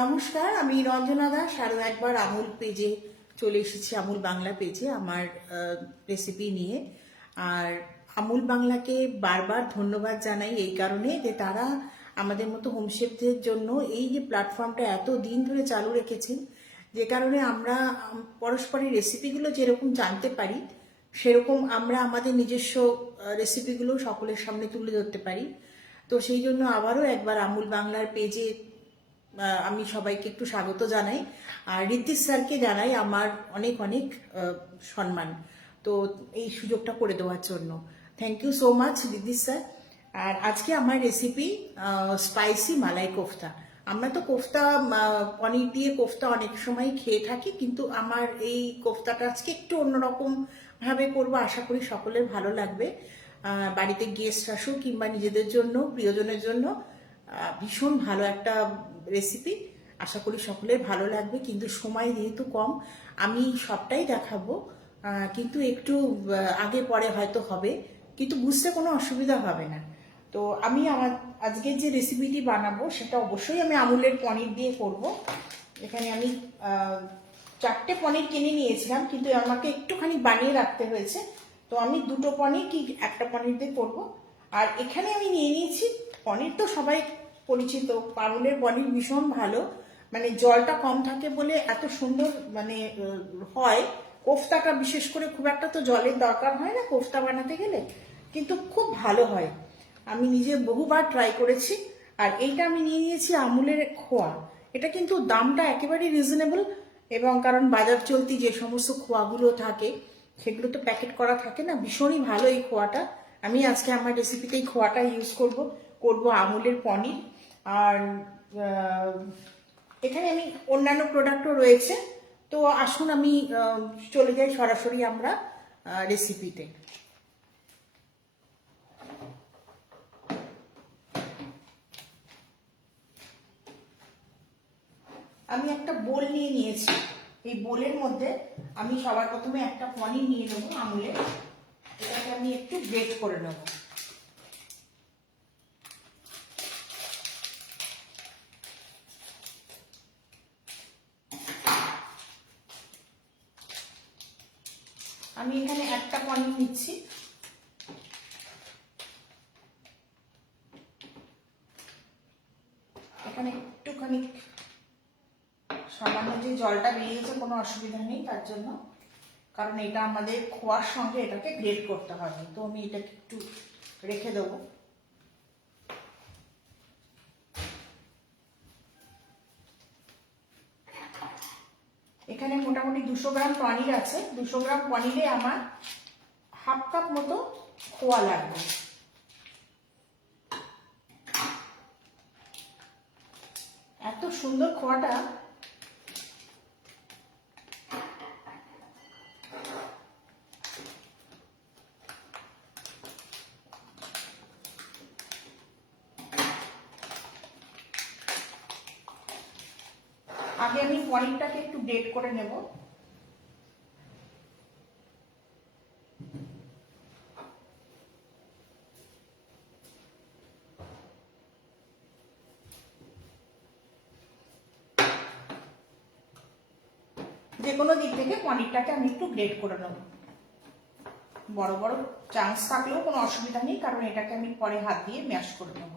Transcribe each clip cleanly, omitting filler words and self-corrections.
নমস্কার, আমি রঞ্জনা দাস আরও একবার আমুল পেজে চলে এসেছি। আমুল বাংলা পেজে আমার রেসিপি নিয়ে। আর আমুল বাংলাকে বারবার ধন্যবাদ জানাই এই কারণে যে তারা আমাদের মতো হোমশেফদের জন্য এই যে প্ল্যাটফর্মটা এত দিন ধরে চালু রেখেছেন, যে কারণে আমরা পরস্পরের রেসিপিগুলো যেরকম জানতে পারি, সেরকম আমরা আমাদের নিজস্ব রেসিপিগুলো সকলের সামনে তুলে ধরতে পারি। তো সেই জন্য আবারও একবার আমুল বাংলার পেজে আমি সবাইকে একটু স্বাগত জানাই। আর ঋত্বিক স্যারকে জানাই আমার অনেক অনেক সম্মান, তো এই সুযোগটা করে দেওয়ার জন্য thank you so much Ritwik sir. আর আজকে আমার রেসিপি স্পাইসি মালাই কোফতা। আমরা তো কোফতা পনির দিয়ে কোফতা অনেক সময় খেয়ে থাকি, কিন্তু আমার এই কোফতাটা আজকে একটু অন্যরকম ভাবে করবো। আশা করি সকলের ভালো লাগবে। বাড়িতে গেস্ট আসুক কিংবা নিজেদের জন্য, প্রিয়জনের জন্য ভীষণ ভালো একটা রেসিপি। আশা করি সকলের ভালো লাগবে, কিন্তু সময় যেহেতু কম আমি সবটাই দেখাবো, কিন্তু একটু আগে পরে হয়তো হবে, কিন্তু বুঝতে কোনো অসুবিধা হবে না। তো আমি আমার আজকের যে রেসিপিটি বানাবো সেটা অবশ্যই আমি আমুলের পনির দিয়ে করব। এখানে আমি 4টে পনির কিনে নিয়েছিলাম, কিন্তু আমাকে একটুখানি বানিয়ে রাখতে হয়েছে। তো আমি 2টো পনির কি একটা পনির দিয়ে করবো। আর এখানে আমি নিয়ে নিয়েছি পনির, তো সবাই পরিচিত আমুলের পনির ভীষণ ভালো, মানে জলটা কম থাকে বলে এত সুন্দর মানে হয়। কোফতাটা বিশেষ করে খুব একটা তো জলের দরকার হয় না কোফতা বানাতে গেলে, কিন্তু খুব ভালো হয়। আমি নিজে বহুবার ট্রাই করেছি। আর এইটা আমি নিয়ে নিয়েছি আমুলের খোয়া। এটা কিন্তু দামটা একেবারেই রিজনেবল, এবং কারণ বাজার চলতি যে সমস্ত খোয়াগুলো থাকে সেগুলো তো প্যাকেট করা থাকে না, ভীষণই ভালো এই খোয়াটা। আমি আজকে আমার রেসিপিতে এই খোয়াটা ইউজ করব আমুলের পনির। আর এখানে আমি অন্যান্য প্রোডাক্টও রয়েছে। তো আসুন আমি চলে যাই সরাসরি আমরা রেসিপিতে। আমি একটা বোল নিয়ে নিয়েছি। এই বোলের মধ্যে আমি সবার প্রথমে একটা পনির নিয়ে নেবো আমুলের। এটাকে আমি একটু গ্রেট করে নেব। আমি এখানে একটা পনির নিচ্ছি। এখানে একটুখানি সামান্য যে জলটা বেরিয়েছে কোনো অসুবিধা নেই তার জন্য, কারণ এটা আমাদের খোয়ার সঙ্গে এটাকে গ্রেট করতে হবে। তো আমি এটাকে একটু রেখে দেবো। এখানে মোটামুটি 200 গ্রাম পনির আছে। 200 গ্রাম পনিরে আমার হাফ কাপ মতো খোয়া লাগবে। এত সুন্দর খোয়াটা, আগে আমি পনিরটাকে একটু গ্রেট করে নেব। যে কোনো দিক থেকে পনিরটাকে আমি একটু গ্রেট করে নেব। বড় বড় চান্স থাকলেও কোনো অসুবিধা নেই, কারণ এটাকে আমি পরে হাত দিয়ে ম্যাশ করে নেব।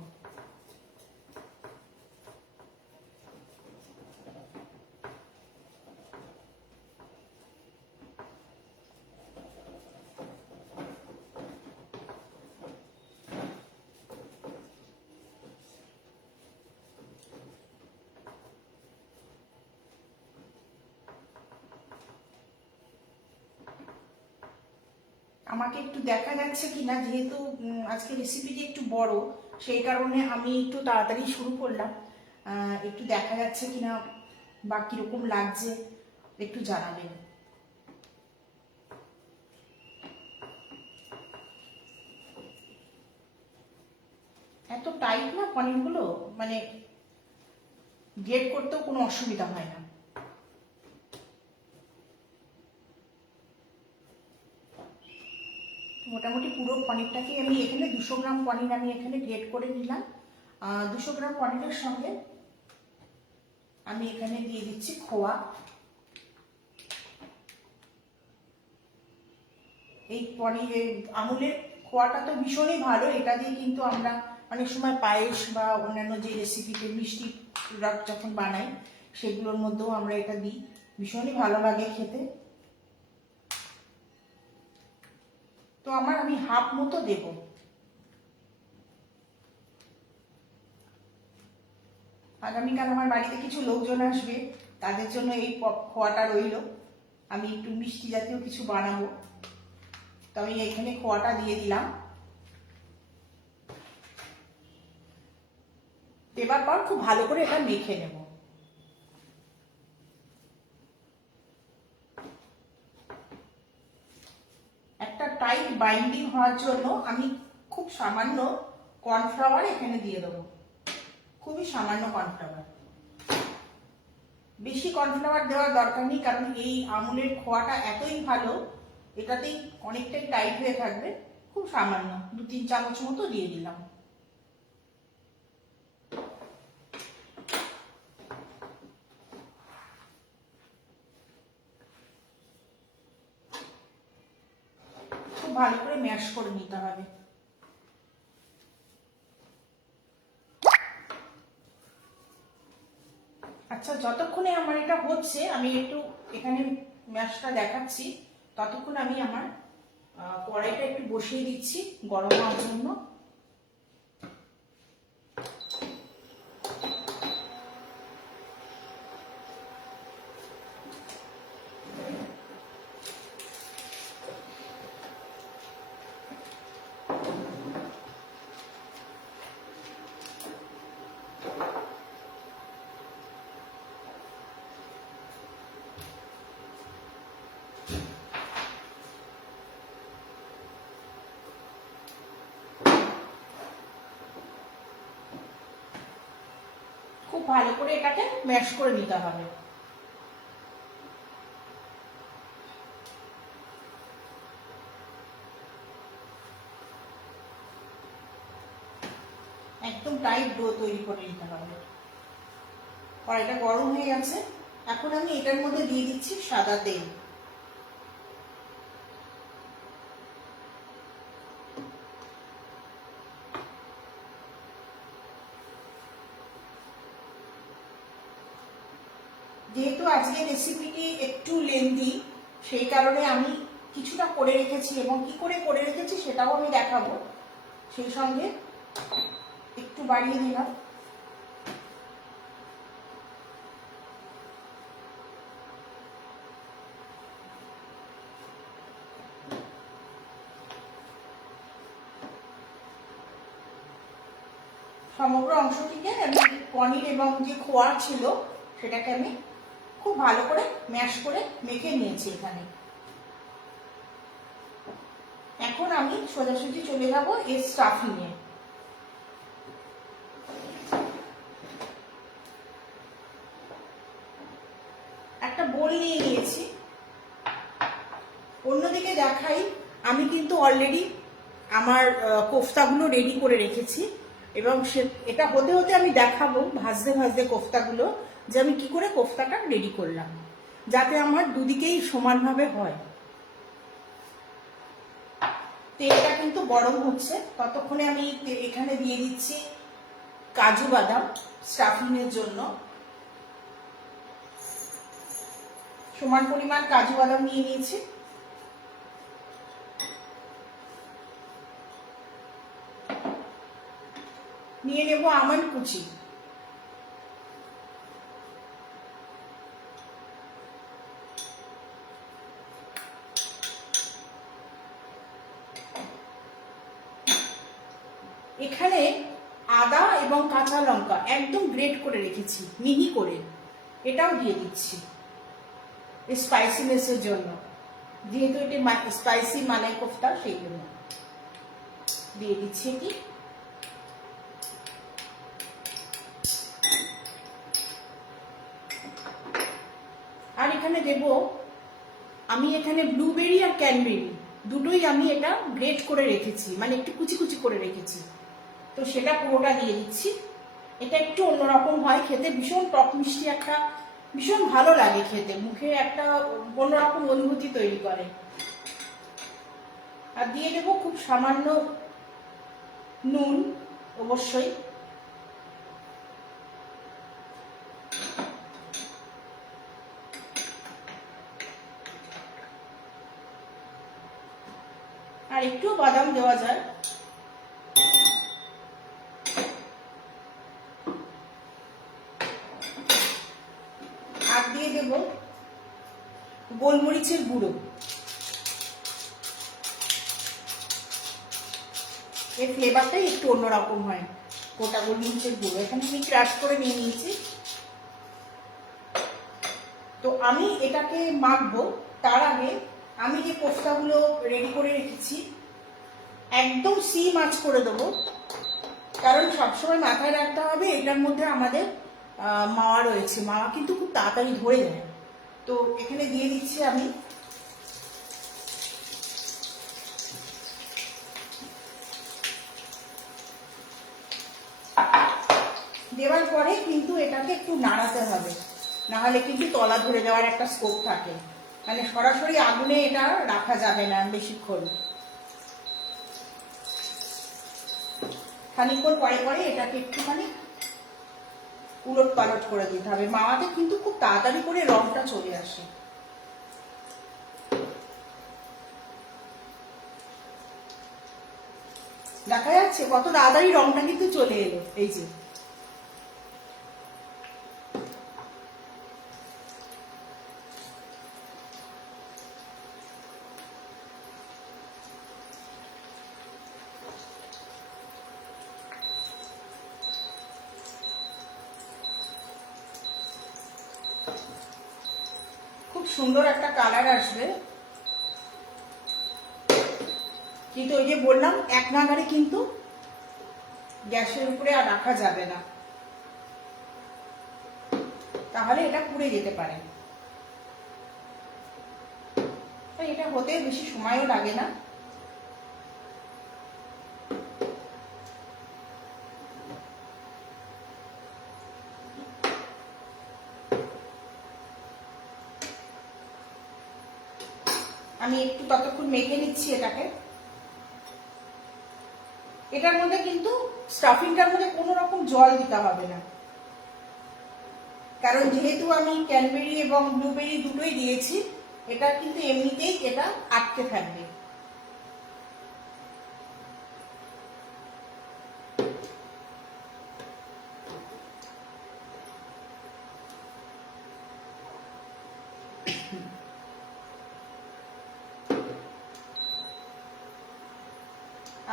আমাকে একটু দেখা যাচ্ছে কিনা, যেহেতু আজকে রেসিপিটি একটু বড়, সেই কারণে আমি একটু তাড়াতাড়ি শুরু করলাম। একটু দেখা যাচ্ছে কিনা বা কিরকম লাগছে একটু জানাবেন। এত টাইট না পনিরগুলো, মানে গ্রেট করতেও কোনো অসুবিধা হয় না। মোটামুটি পুরো পনিরটাকে আমি এখানে 200 গ্রাম পনির আমি এখানে গ্রেট করে নিলাম। 200 গ্রাম পনিরের সঙ্গে আমি এখানে দিয়ে দিচ্ছি খোয়া। এই পনিরের আমুলের খোয়াটা তো ভীষণই ভালো, এটা দিয়ে কিন্তু আমরা অনেক সময় পায়েস বা অন্যান্য যে রেসিপিতে মিষ্টি প্রোডাক্ট যখন বানাই সেগুলোর মধ্যেও আমরা এটা দিই, ভীষণই ভালো লাগে খেতে। তো আমি হাফ মতো দেব। আগামীকাল আমার বাড়িতে কিছু লোকজন আসবে, তাদের জন্য এই খোয়াটা রইল। আমি একটু মিষ্টি জাতীয় কিছু বানাবো, তো আমি এখানে খোয়াটা দিয়ে দিলাম। দেবার পর খুব ভালো করে এটা মেখে নেব। একটা টাইট বাইন্ডিং হওয়ার জন্য আমি খুব সামান্য কর্নফ্লাওয়ার এখানে দিয়ে দেবো, খুবই সামান্য কর্নফ্লাওয়ার। বেশি কর্নফ্লাওয়ার দেওয়ার দরকার নেই, কারণ এই আমুলের খোয়াটা এতই ভালো, এটাতেই অনেকটাই টাইট হয়ে থাকবে। খুব সামান্য 2-3 চামচ মতো দিয়ে দিলাম। খুব ভালো করে ম্যাশ করে নিতে হবে। আচ্ছা, যতক্ষণে আমার এটা হচ্ছে, আমি একটু এখানে ম্যাশটা দেখাচ্ছি, ততক্ষণ আমি আমার কড়াইটা একটু বসিয়ে দিচ্ছি গরম হওয়ার জন্য। খুব ভালো করে এটাকে ম্যাশ করে নিতে হবে। একদম টাইট ডো তৈরি করে নিতে হবে। কড়াইটা গরম হয়ে গেছে, এখন আমি এটার মধ্যে দিয়ে দিচ্ছি সাদা তেল। যেহেতু আজকে রেসিপিটি একটু লেন্দি, সেই কারণে আমি কিছুটা করে রেখেছি, এবং কি করে করে রেখেছি সেটাও আমি দেখাবো। সেই সঙ্গে একটু বাড়িয়ে দিলাম। সমগ্র অংশটিকে আমি পনির এবং যে খোয়া ছিল সেটাকে আমি খুব ভালো করে ম্যাশ করে মেখে নিয়েছি এখানে। এখন আমি সোজাসুজি চলে যাব এর স্টাফিংয়ে। একটা বোল নিয়ে নিয়েছি। অন্যদিকে দেখাই, আমি কিন্তু অলরেডি আমার কোফতাগুলো রেডি করে রেখেছি, এবং এটা হতে হতে আমি দেখাবো ভাজতে ভাজতে কোফতাগুলো যে আমি কি করে কোফতাটা রেডি করলাম, যাতে আমার দুদিকেই সমানভাবে হয়। তেলটা কিন্তু গরম হচ্ছে, ততক্ষণে আমি এখানে দিয়ে দিচ্ছি কাজু বাদাম স্টাফিং এর জন্য। সমান পরিমাণ কাজু বাদাম নিয়ে নিয়েছি। নিয়ে নেব আমন্ড কুচি। এখানে আদা এবং কাঁচা লঙ্কা একদম গ্রেট করে রেখেছি মিহি করে, এটাও দিয়ে দিচ্ছি স্পাইসিনেসের জন্য, যেহেতু এটি স্পাইসি মালাই কোফতা সেই জন্য দিয়ে দিচ্ছি এটি। আর এখানে দেব, আমি এখানে ব্লুবেরি আর ক্যানবেরি দুটোই আমি এটা গ্রেট করে রেখেছি, মানে একটু কুচি কুচি করে রেখেছি, তো সেটা পুরোটা দিয়ে দিচ্ছি। এটা একটু অন্যরকম হয় খেতে, ভীষণ টক মিষ্টি একটা, ভীষণ ভালো লাগে খেতে, মুখে একটা অন্যরকম অনুভূতি তৈরি করে। আর দিয়ে দেবো খুব সামান্য নুন, অবশ্যই। আর একটু বাদাম দেওয়া যায়। আর দিয়ে দেব গোলমরিচের গুঁড়ো। এর ফ্লেভারটাই একটু অন্যরকম হয়, গোটা গোলমরিচের গুঁড়ো এখানে আমি ক্রাশ করে নিয়ে নিয়েছি। তো আমি এটাকে মাখবো, তার আগে আমি যে কোফতাগুলো রেডি করে রেখেছি একদম সিম আঁচ করে দেবো, কারণ সবসময় মাথায় রাখতে হবে এটার মধ্যে আমাদের মাওয়া রয়েছে, মাওয়া কিন্তু খুব তাড়াতাড়ি ধরে যায়। তো এখানে দিয়ে দিচ্ছি আমি দেওয়ার পরে কিন্তু এটাকে একটু নাড়াতে হবে, না হলে কিন্তু তলা ধরে যাওয়ার একটা স্কোপ থাকে, মানে সরাসরি আগুনে এটা রাখা যাবে না বেশিক্ষণ। খানিকক্ষণ পরে পরে এটাকে একটুখানি উলট পালট করে দিতে হবে, মাওয়াতে কিন্তু খুব তাড়াতাড়ি করে রংটা চলে আসে। দেখা যাচ্ছে কত তাড়াতাড়ি রংটা কিন্তু চলে এলো, এই যে। খুব সুন্দর একটা কালার আসবে, কিন্তু ওই যে বললাম এক নাগারে কিন্তু গ্যাসের উপরে আর রাখা যাবে না, তাহলে এটা পুড়ে যেতে পারে। তাই এটা হতে বেশি সময়ও লাগে না। আমি একটু ততক্ষণ মেখে নিচ্ছি এটাকে। এটার মধ্যে কিন্তু স্টাফিংটার মধ্যে কোনো রকম জল দিতে হবে না, কারণ যেহেতু আমি ক্যানবেরি এবং ব্লুবেরি দুটোই দিয়েছি, এটা কিন্তু এমনিতেই এটা আটকে থাকবে।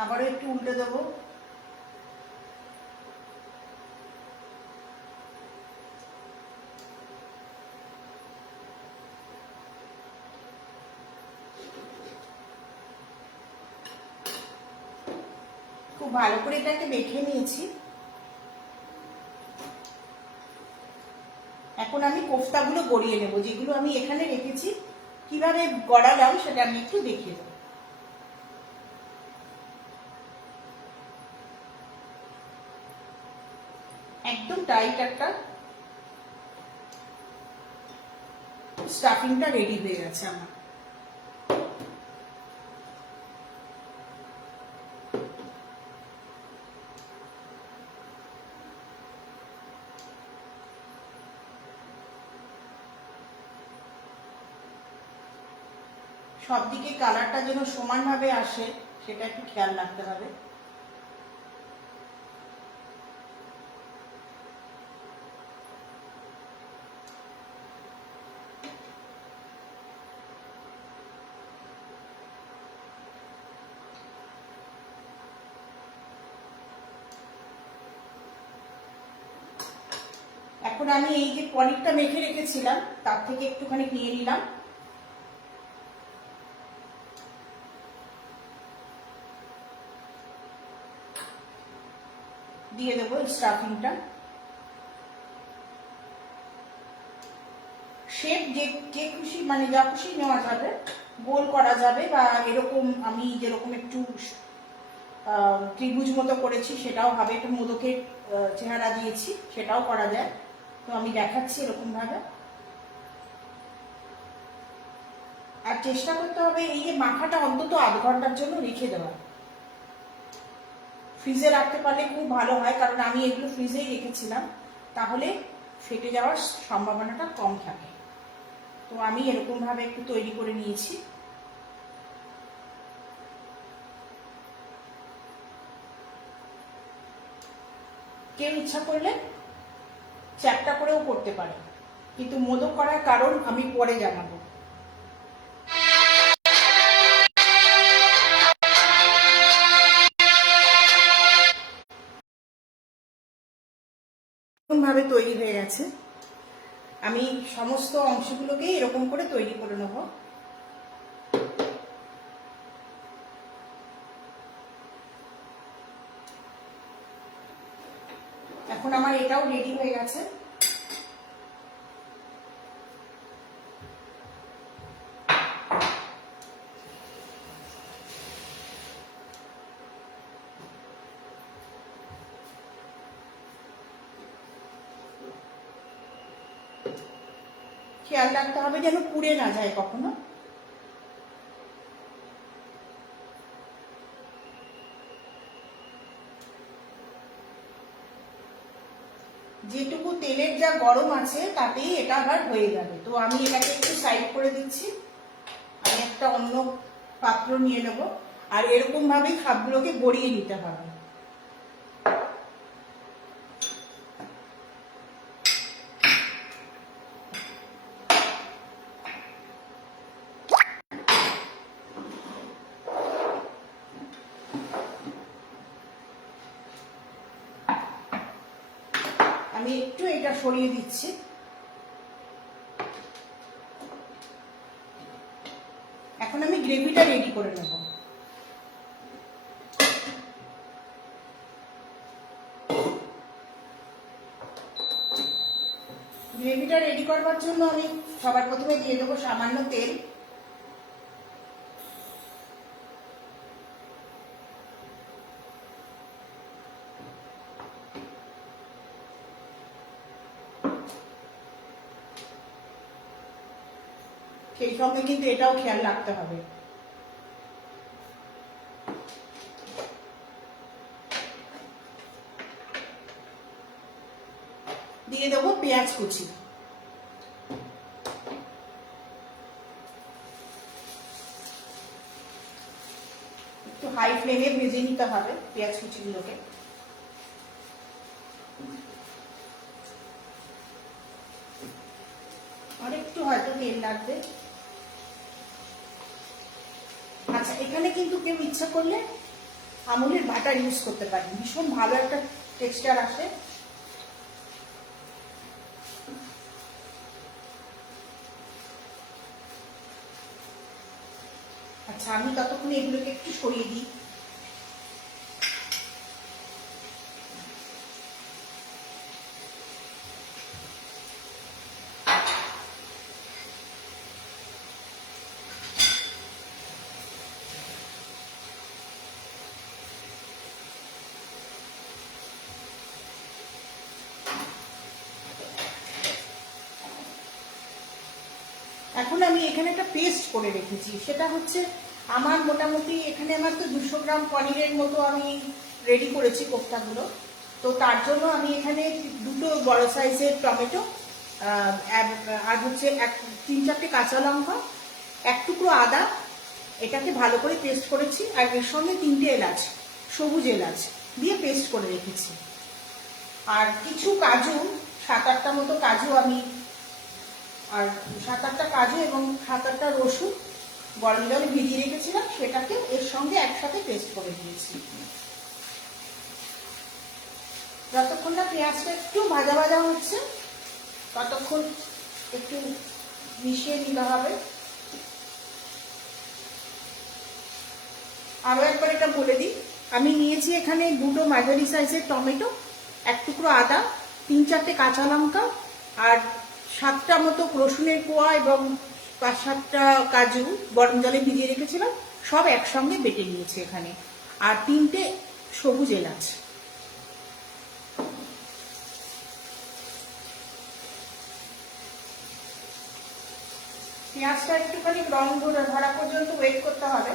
আবারও একটু উল্টে দেবো। খুব ভালো করে এটাকে মেখে নিয়েছি। এখন আমি কোফতাগুলো গড়িয়ে নেবো, যেগুলো আমি এখানে রেখেছি। কিভাবে গড়ালাম সেটা আমি একটু দেখিয়ে দেবো। একদম টাইট একটা স্টাফিংটা রেডি হয়ে গেছে আমার। সব দিকে কালারটা যেন সমানভাবে আসে সেটা একটু খেয়াল রাখতে হবে। এখন আমি এই যে পনিরটা মেখে রেখেছিলাম তার থেকে একটুখানি নিয়ে নিলাম, দিয়ে দেবো স্টাফিংটা। শেপ যে খুশি মানে যা খুশি নেওয়া যাবে, গোল করা যাবে বা এরকম আমি যেরকম একটু ত্রিভুজ মতো করেছি, সেটাও হবে। একটা মোদকের চেহারা দিয়েছি, সেটাও করা যায়। তো আমি দেখাচ্ছি এরকম ভাবে। আর চেষ্টা করতে হবে এই যে মাখাটা অন্তত আধ ঘন্টার জন্য রেখে দেওয়া। ফ্রিজে রাখতে পারলে খুব ভালো হয়, কারণ আমি এগুলো ফ্রিজেই রেখেছিলাম, তাহলে ফেটে যাওয়ার সম্ভাবনাটা কম থাকে। তো আমি এরকম ভাবে একটু তৈরি করে নিয়েছি। কেউ ইচ্ছা করলে চ্যাপটা করেও করতে পারে, কিন্তু মোদক করার কারণ আমি পরে জানাবো। ভাবে তৈরি হয়ে গেছে। আমি সমস্ত অংশগুলোকে এরকম করে তৈরি করে নেব। এখন আমার এটাও রেডি হয়ে গেছে। খেয়াল রাখতে হবে যেন পুড়ে না যায় কখনো। যেটুকু তেলের যা গরম আছে তাতেই এটা আবার হয়ে যাবে। তো আমি এটাকে একটু সাইড করে দিচ্ছি। আমি একটা অন্য পাত্র নিয়ে নেব। আর এরকম ভাবেই খাপগুলোকে গড়িয়ে নিতে হবে। আমি একটু এটা সরিয়ে দিচ্ছি। এখন আমি গ্রেভিটা রেডি করে নেব। গ্রেভিটা রেডি করবার জন্য আমি সবার প্রথমে দিয়ে দেবো সামান্য তেল। সেই সঙ্গে কিন্তু এটাও খেয়াল রাখতে হবে। দিয়ে দেবো পেঁয়াজ কুচি। একটু হাই ফ্লেমে ভেজে নিতে হবে পেঁয়াজ কুচিগুলোকে। আর একটু হয়তো তেল লাগবে। আচ্ছা, এখানে কিন্তু কেউ ইচ্ছা করলে আমুলের বাটার ইউজ করতে পারেন, ভীষণ ভালো একটা টেক্সচার আসে। আচ্ছা, আমি ততক্ষণে এগুলোকে একটু সরিয়ে দিই। এখন আমি এখানে একটা পেস্ট করে রেখেছি, সেটা হচ্ছে আমার মোটামুটি এখানে আমার তো 200 গ্রাম পনিরের মতো আমি রেডি করেছি কোফতাগুলো। তো তার জন্য আমি এখানে দুটো বড় সাইজের টমেটো, আর হচ্ছে 3-4টে কাঁচা লঙ্কা, এক টুকরো আদা, এটাকে ভালো করে পেস্ট করেছি। আর এর সঙ্গে 3টে এলাচ, সবুজ এলাচ দিয়ে পেস্ট করে রেখেছি। আর কিছু কাজু, 7-8টা মতো কাজু আমি, আর 7-8টা কাজু এবং 7-8টা রসুন গরম জলে ভিজিয়ে রেখেছিলাম, সেটাকে এর সঙ্গে একসাথে পেস্ট করে দিয়েছি। যতক্ষণ না পেঁয়াজটা একটু ভাজা ভাজা হচ্ছে ততক্ষণ একটু মিশিয়ে নিতে হবে। আরো একবার এটা বলে দিই, আমি নিয়েছি এখানে দুটো মাঝারি সাইজের টমেটো, এক টুকরো আদা, 3-4টে কাঁচা লঙ্কা, আর 7টা মতো রসুনের কোয়া এবং 5-7টা কাজু গরম জলে ভিজিয়ে রেখেছিলাম, সব একসঙ্গে বেটে নিয়েছি এখানে। আর 3টে সবুজ এলাচ। পেঁয়াজটা একটুখানি রং ধরা পর্যন্ত ওয়েট করতে হবে,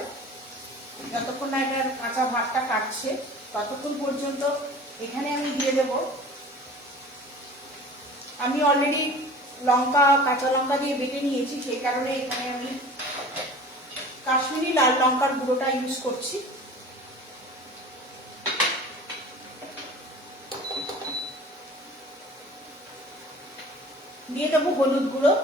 যতক্ষণ না এটার কাঁচা ভাতটা কাটছে ততক্ষণ পর্যন্ত এখানে আমি দিয়ে দেব, আমি অলরেডি কাঁচা লঙ্কা দিয়ে বেটে নিয়েছি, সেই কারণে এখানে আমি কাশ্মীরি লাল লঙ্কার গুঁড়োটা ইউজ করছি। দিয়ে দেবো হলুদ গুঁড়ো,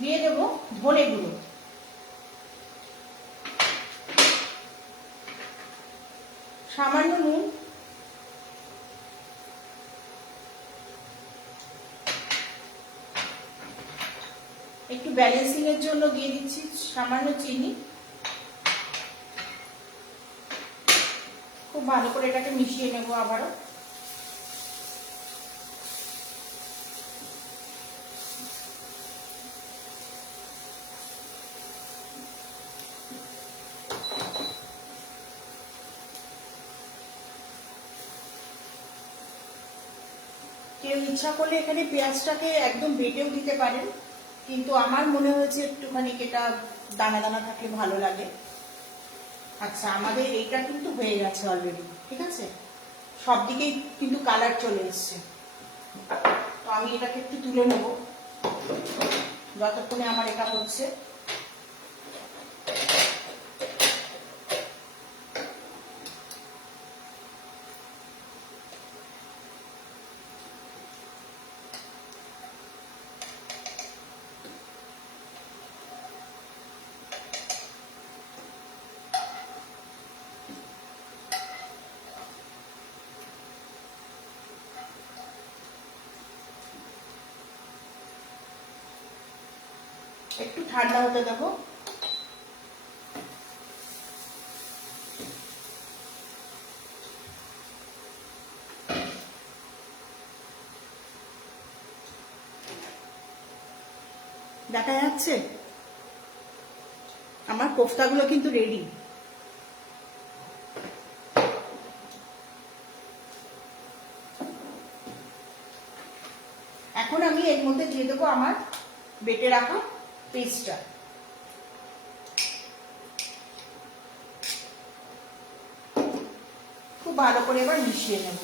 দিয়ে দেবো ধনে গুঁড়ো, সামান্য নুন, একটু ব্যালেন্সিং এর জন্য দিয়ে দিচ্ছি সামান্য চিনি। খুব ভালো করে এটাকে মিশিয়ে নেব আবারও। কেউ ইচ্ছা করলে এখানে পেঁয়াজটাকে একদম বেটেও দিতে পারেন, কিন্তু আমার মনে হয়েছে একটুখানি এটা দানা দানা থাকলে ভালো লাগে। আচ্ছা, আমাদের এইটা কিন্তু হয়ে গেছে অলরেডি, ঠিক আছে, সব দিকেই কিন্তু কালার চলে এসছে। তো আমি এটাকে একটু তুলে নেব যতক্ষণে আমার এটা হচ্ছে। একটু ঠান্ডা হতে দেবো। দেখা যাচ্ছে আমার কোফতাগুলো কিন্তু রেডি। এখন আমি এর মধ্যে দিয়ে দেবো আমার বেটে রাখা পেস্টটা। খুব ভালো করে এবার মিশিয়ে নেব।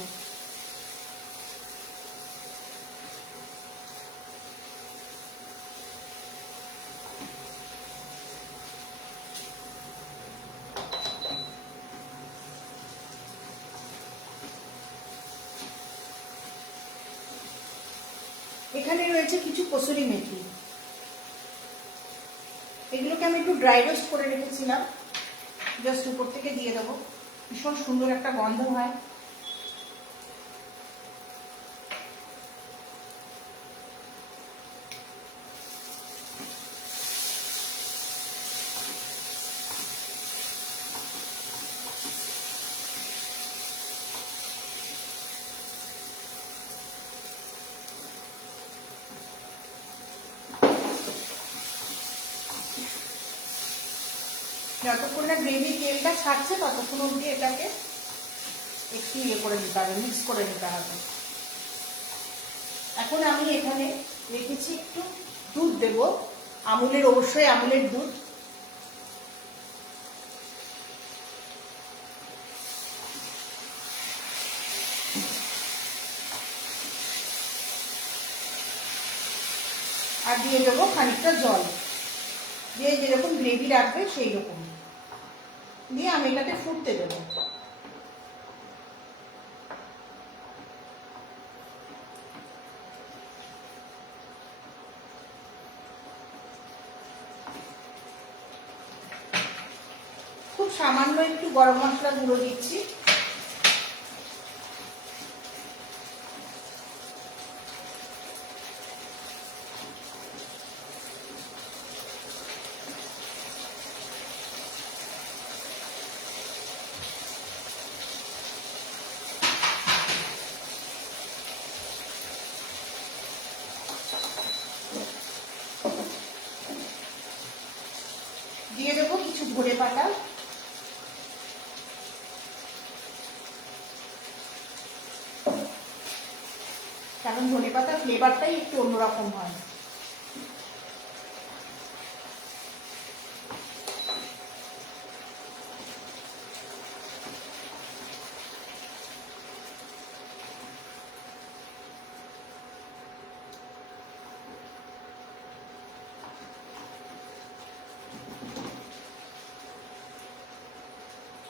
এখানে রয়েছে কিছু কসুরি মেথি, এগুলোকে আমি একটু ড্রাই রোস্ট করে রেখেছিলাম, জাস্ট উপর থেকে দিয়ে দেবো। ভীষণ সুন্দর একটা গন্ধ হয়। যতক্ষণ না গ্রেভি তেলটা ছাড়ছে ততক্ষণ অবধি এটাকে একটু করে নিতে হবে, মিক্স করে নিতে হবে। এখন আমি এখানে রেখেছি একটু দুধ দেব, আমুলের, অবশ্যই আমুলের দুধ। আর দিয়ে দেবো খানিকটা জল, দিয়ে যেরকম গ্রেভি রাখবে সেই রকম দিয়ে আমি এটাকে ফুটতে দেবো। খুব সামান্য একটু গরম মশলা গুঁড়ো দিচ্ছি। কিছু ধনে পাতা, কারণ ধনে পাতার ফ্লেভারটাই একটু অন্যরকম হয়।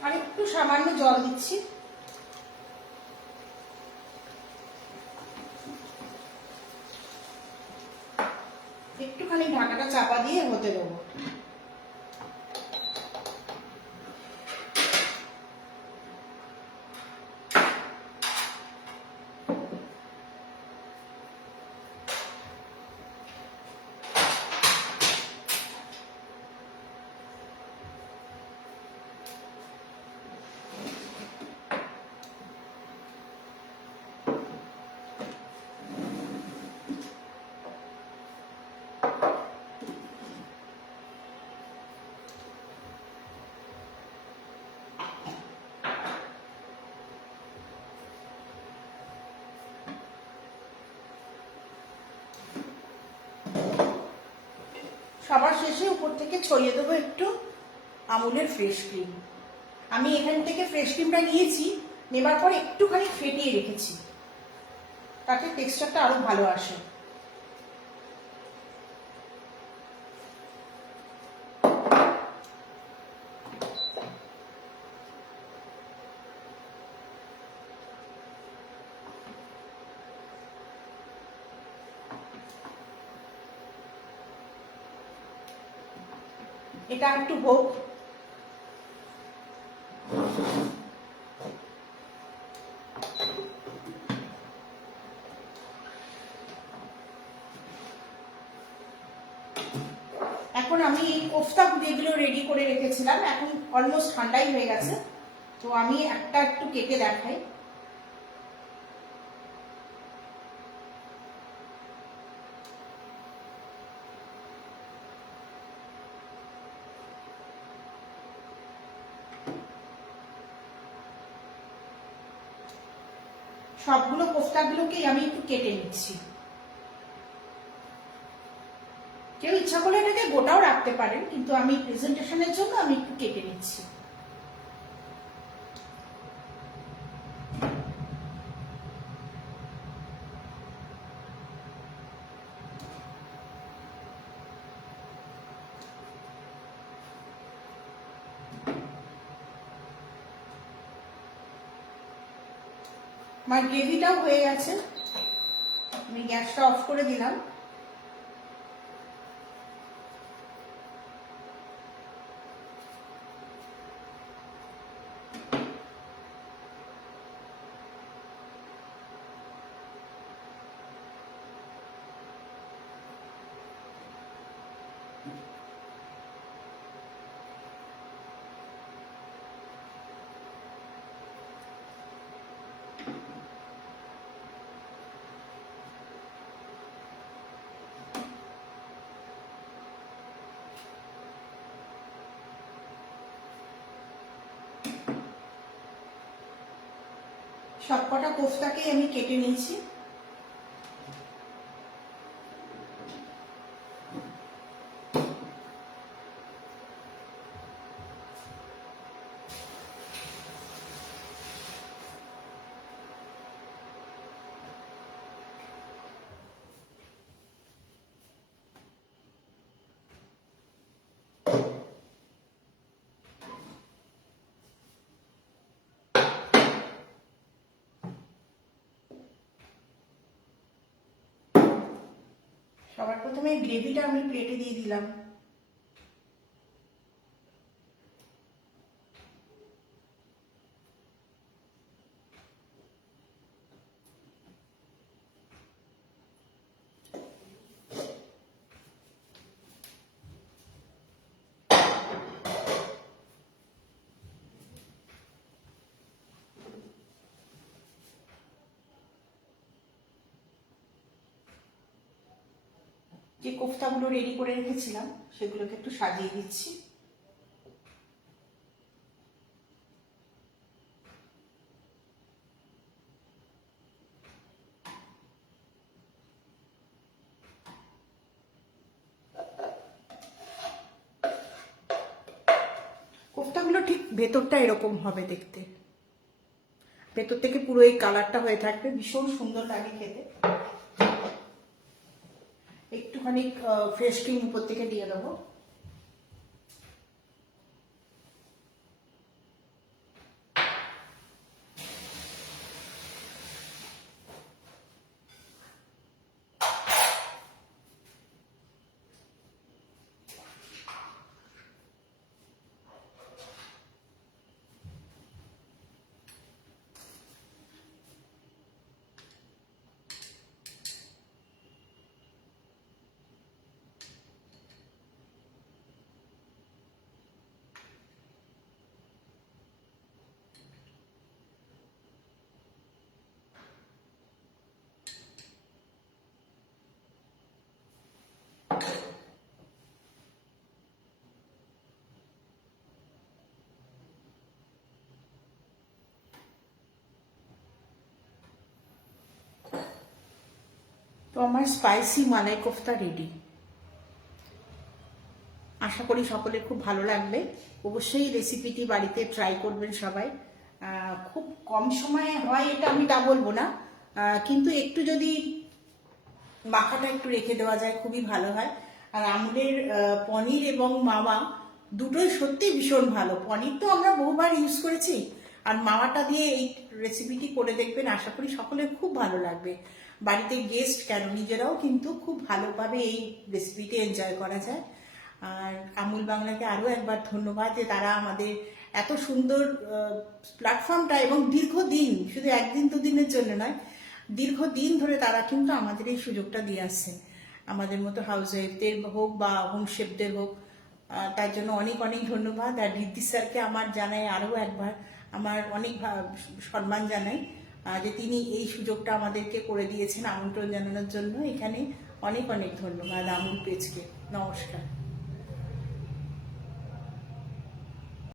আর একটু সামান্য জল দিচ্ছি। একটুখানি ঢাকাটা চাপা দিয়ে হতে দেবো। সবার শেষে উপর থেকে ছড়িয়ে দেবো একটু আমুলের ফ্রেশ ক্রিম। আমি এখান থেকে ফ্রেশ ক্রিমটা নিয়েছি, নেবার পর একটুখানি ফেটিয়ে রেখেছি, তাতে টেক্সচারটা আরো ভালো আসে। এটা একটু হোক। এখন আমি এই কোফতা যেগুলো রেডি করে রেখেছিলাম এখন অলমোস্ট ঠান্ডাই হয়ে গেছে, তো আমি একটা একটু কেটে দেখাই। সবগুলো কোফতাগুলোকেই আমি একটু কেটে নিচ্ছি। কেউ ইচ্ছা করলে এটাকে গোটাও রাখতে পারেন, কিন্তু আমি প্রেজেন্টেশনের জন্য আমি একটু কেটে নিচ্ছি। আমার গ্রেভিটাও হয়ে গেছে, আমি গ্যাসটা অফ করে দিলাম। সবকটা কোফতাকেই আমি কেটে নিয়েছি। সবার প্রথমে গ্রেভিটা আমি প্লেটে দিয়ে দিলাম। যে কোফতাগুলো রেডি করে রেখেছিলাম সেগুলোকে একটু সাজিয়ে দিচ্ছি। ভেতরটা এরকম হবে দেখতে, ভেতর থেকে পুরো এই কালারটা হয়ে থাকবে, ভীষণ সুন্দর লাগে খেতে। একটুখানি ফ্রেশ ক্রিম উপর থেকে দিয়ে দেবো। তো আমার স্পাইসি মালাই কোফতা রেডি। আশা করি সকলের খুব ভালো লাগবে। অবশ্যই রেসিপিটি বাড়িতে ট্রাই করবেন সবাই। খুব কম সময়ে হয় এটা আমি তা বলবো না, কিন্তু একটু যদি মাখাটা একটু রেখে দেওয়া যায় খুবই ভালো হয়। আর আমুলের পনির এবং মাওয়া দুটোই সত্যি ভীষণ ভালো। পনির তো আমরা বহুবার ইউজ করেছি, আর মাওয়াটা দিয়ে এই রেসিপিটি করে দেখবেন, আশা করি সকলের খুব ভালো লাগবে। বাড়িতে গেস্ট কেন, নিজেরাও কিন্তু খুব ভালোভাবে এই রেসিপিটি এনজয় করা যায়। আর আমুল বাংলাকে আরও একবার ধন্যবাদ যে তারা আমাদের এত সুন্দর প্ল্যাটফর্মটা, এবং দীর্ঘদিন, শুধু একদিন দুদিনের জন্য নয়, দীর্ঘদিন ধরে তারা কিন্তু আমাদের এই সুযোগটা দিয়ে আসছেন, আমাদের মতো হাউস ওয়াইফদের হোক বা হোম শেফদের হোক। তার জন্য অনেক অনেক ধন্যবাদ। আর ঋদ্ধি স্যারকে আমার জানাই আরও একবার আমার অনেক সম্মান জানাই যে তিনি এই সুযোগটা আমাদেরকে করে দিয়েছেন আমন্ত্রণ জানানোর জন্য। এখানে অনেক অনেক ধন্যবাদ আমুল পেজকে। নমস্কার।